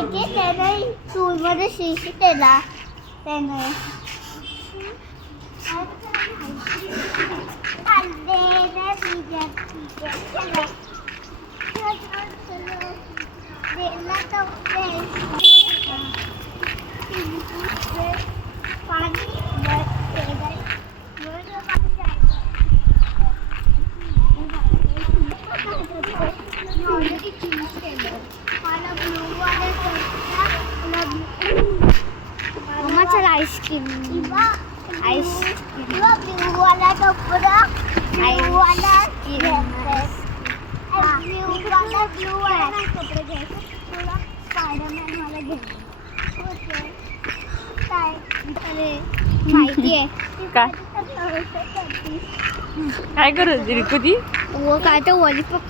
माहिती त्याने स्कूलमध्ये शिशी केला त्याने मम्माचं आईस्क्रीम आईस्क्रीम वाला कपडा वाला ब्लू वाला कपडे घ्यायचे तुला स्पायडरमॅन मला घ्यायचं काय अरे माहिती आहे काय काय करत होती रिकुती? वो काय तर लॉलीपॉप